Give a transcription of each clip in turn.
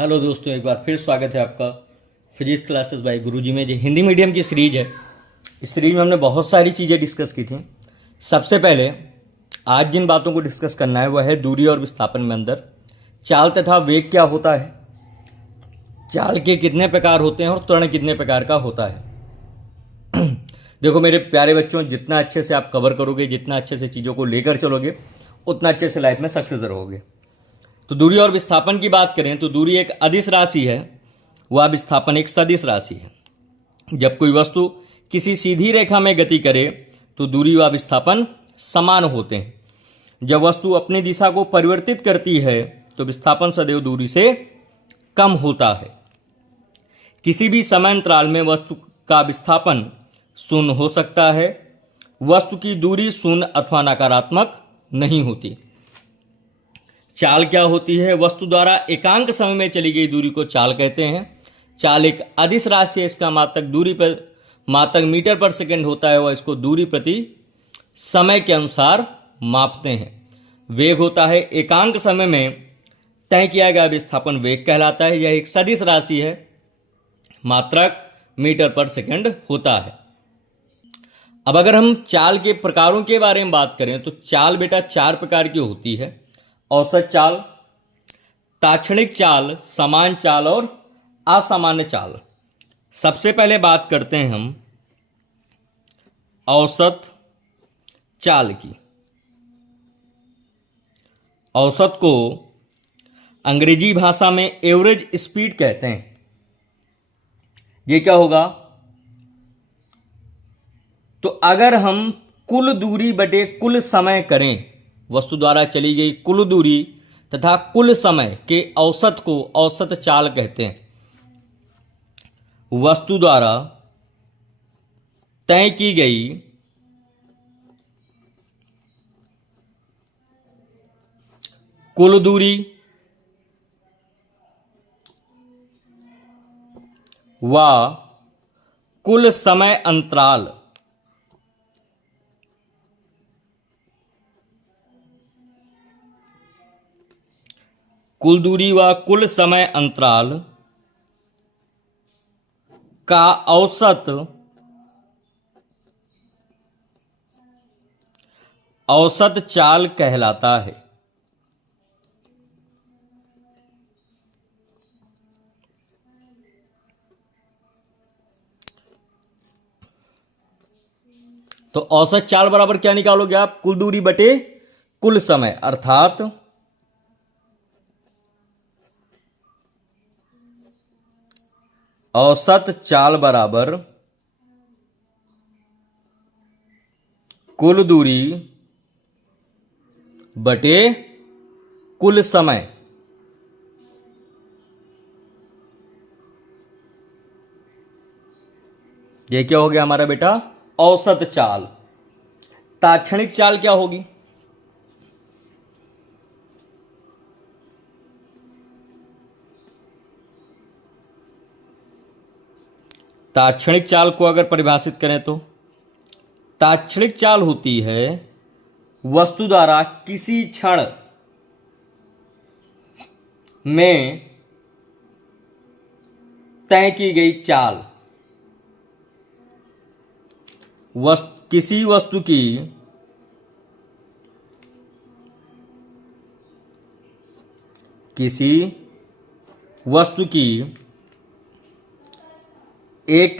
Hello दोस्तों, एक बार फिर स्वागत है आपका फिजिक्स क्लासेस बाय गुरुजी में। जो हिंदी मीडियम की सीरीज है, इस सीरीज में हमने बहुत सारी चीज़ें डिस्कस की थी। सबसे पहले आज जिन बातों को डिस्कस करना है वह है दूरी और विस्थापन में अंतर, चाल तथा वेग क्या होता है, चाल के कितने प्रकार होते हैं और त्वरण कितने प्रकार का होता है। देखो मेरे प्यारे बच्चों, जितना अच्छे से आप कवर करोगे, जितना अच्छे से चीज़ों को लेकर चलोगे, उतना अच्छे से लाइफ में सक्सेस रहोगे। तो दूरी और विस्थापन की बात करें तो दूरी एक अदिश राशि है, वह विस्थापन एक सदिश राशि है। जब कोई वस्तु किसी सीधी रेखा में गति करे तो दूरी व विस्थापन समान होते हैं। जब वस्तु अपनी दिशा को परिवर्तित करती है तो विस्थापन सदैव दूरी से कम होता है। किसी भी समय अंतराल में वस्तु का विस्थापन शून्य हो सकता है। वस्तु की दूरी शून्य अथवा नकारात्मक नहीं होती। चाल क्या होती है? वस्तु द्वारा एकांक समय में चली गई दूरी को चाल कहते हैं। चाल एक अदिश राशि है, इसका मात्रक दूरी पर मात्रक मीटर पर सेकंड होता है, वह इसको दूरी प्रति समय के अनुसार मापते हैं। वेग होता है एकांक समय में तय किया गया विस्थापन वेग कहलाता है। यह एक सदिश राशि है, मात्रक मीटर पर सेकंड होता है। अब अगर हम चाल के प्रकारों के बारे में बात करें तो चाल बेटा चार प्रकार की होती है: औसत चाल, ताक्षणिक चाल, समान चाल और असामान्य चाल। सबसे पहले बात करते हैं हम औसत चाल की। औसत को अंग्रेजी भाषा में एवरेज स्पीड कहते हैं। ये क्या होगा? तो अगर हम कुल दूरी बटे कुल समय करें, वस्तु द्वारा चली गई कुल दूरी तथा कुल समय के औसत को औसत चाल कहते हैं। वस्तु द्वारा तय की गई कुल दूरी व कुल समय अंतराल कुल दूरी व कुल समय अंतराल का औसत चाल कहलाता है। तो औसत चाल बराबर क्या निकालोगे आप? कुल दूरी बटे कुल समय, अर्थात औसत चाल बराबर कुल दूरी बटे कुल समय। ये क्या हो गया हमारा बेटा? औसत चाल। ताक्षणिक चाल क्या होगी? ताक्षणिक चाल को अगर परिभाषित करें तो ताक्षणिक चाल होती है वस्तु द्वारा किसी क्षण में तय की गई चाल। किसी वस्तु की एक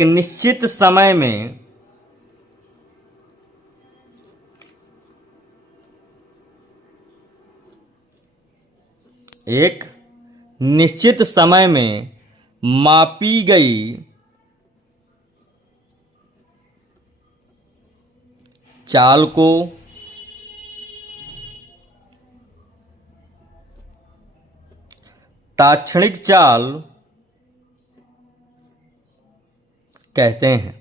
निश्चित समय में मापी गई चाल को ताक्षणिक चाल कहते हैं।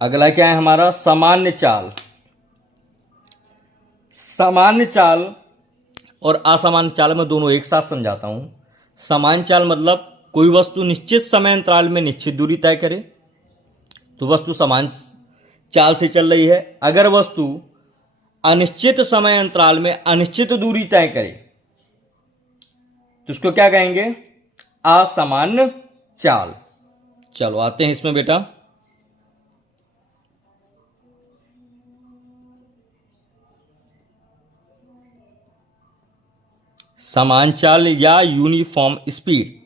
अगला क्या है हमारा? सामान्य चाल। सामान्य चाल और असामान्य चाल में दोनों एक साथ समझाता हूं। सामान्य चाल मतलब कोई वस्तु निश्चित समय अंतराल में निश्चित दूरी तय करे तो वस्तु समान चाल से चल रही है। अगर वस्तु अनिश्चित समय अंतराल में अनिश्चित दूरी तय करे तो उसको क्या कहेंगे? असामान्य चाल। चलो आते हैं इसमें बेटा। समान चाल या यूनिफॉर्म स्पीड।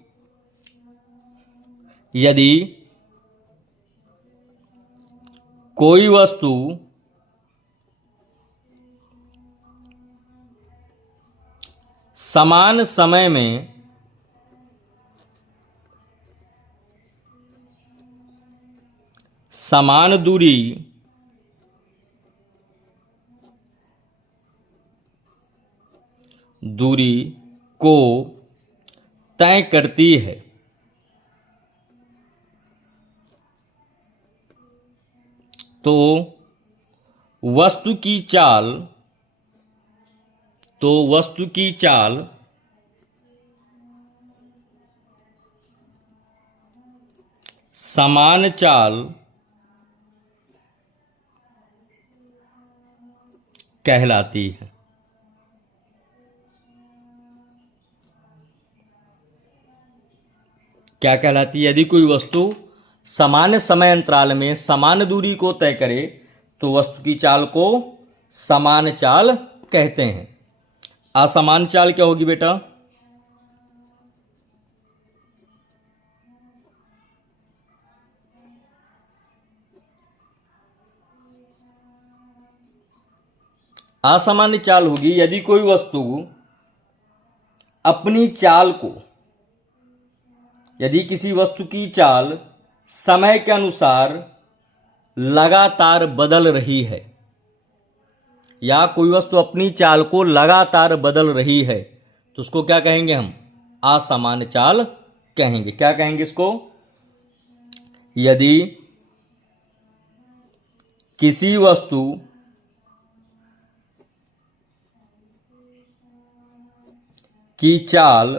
यदि कोई वस्तु समान समय में समान दूरी को तय करती है तो वस्तु की चाल समान चाल कहलाती है। क्या कहलाती है? यदि कोई वस्तु समान समय अंतराल में समान दूरी को तय करे तो वस्तु की चाल को समान चाल कहते हैं। असमान चाल क्या होगी बेटा? असामान्य चाल होगी यदि कोई वस्तु अपनी चाल को, यदि किसी वस्तु की चाल समय के अनुसार लगातार बदल रही है, या कोई वस्तु अपनी चाल को लगातार बदल रही है तो उसको क्या कहेंगे हम? असामान्य चाल कहेंगे। क्या कहेंगे इसको? यदि किसी वस्तु की चाल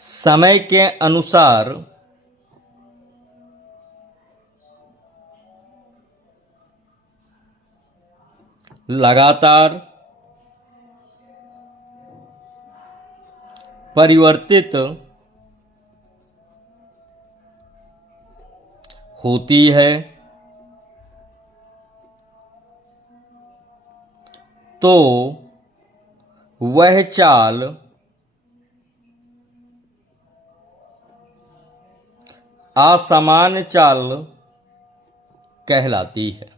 समय के अनुसार लगातार परिवर्तित होती है तो वह चाल असामान्य चाल कहलाती है।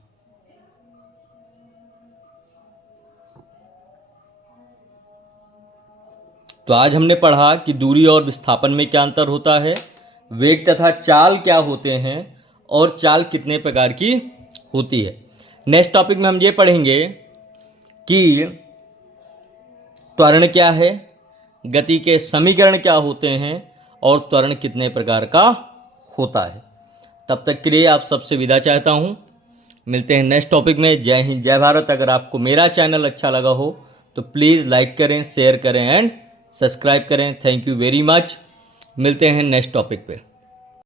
तो आज हमने पढ़ा कि दूरी और विस्थापन में क्या अंतर होता है, वेग तथा चाल क्या होते हैं और चाल कितने प्रकार की होती है। नेक्स्ट टॉपिक में हम ये पढ़ेंगे कि त्वरण क्या है, गति के समीकरण क्या होते हैं और त्वरण कितने प्रकार का होता है। तब तक के लिए आप सबसे विदा चाहता हूं। मिलते हैं नेक्स्ट टॉपिक में। जय हिंद, जय भारत। अगर आपको मेरा चैनल अच्छा लगा हो तो प्लीज़ लाइक करें, शेयर करें एंड सब्सक्राइब करें। Thank you very much. मिलते हैं नेक्स्ट टॉपिक पे।